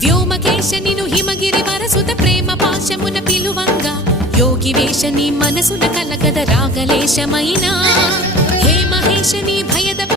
వ్యోమకేశనిను హిమగిరి వరసుత ప్రేమ పాశమున పిలువంగా యోగి వేషని మనసున కలకద రాగలేశమైనా హే మహేశని భయద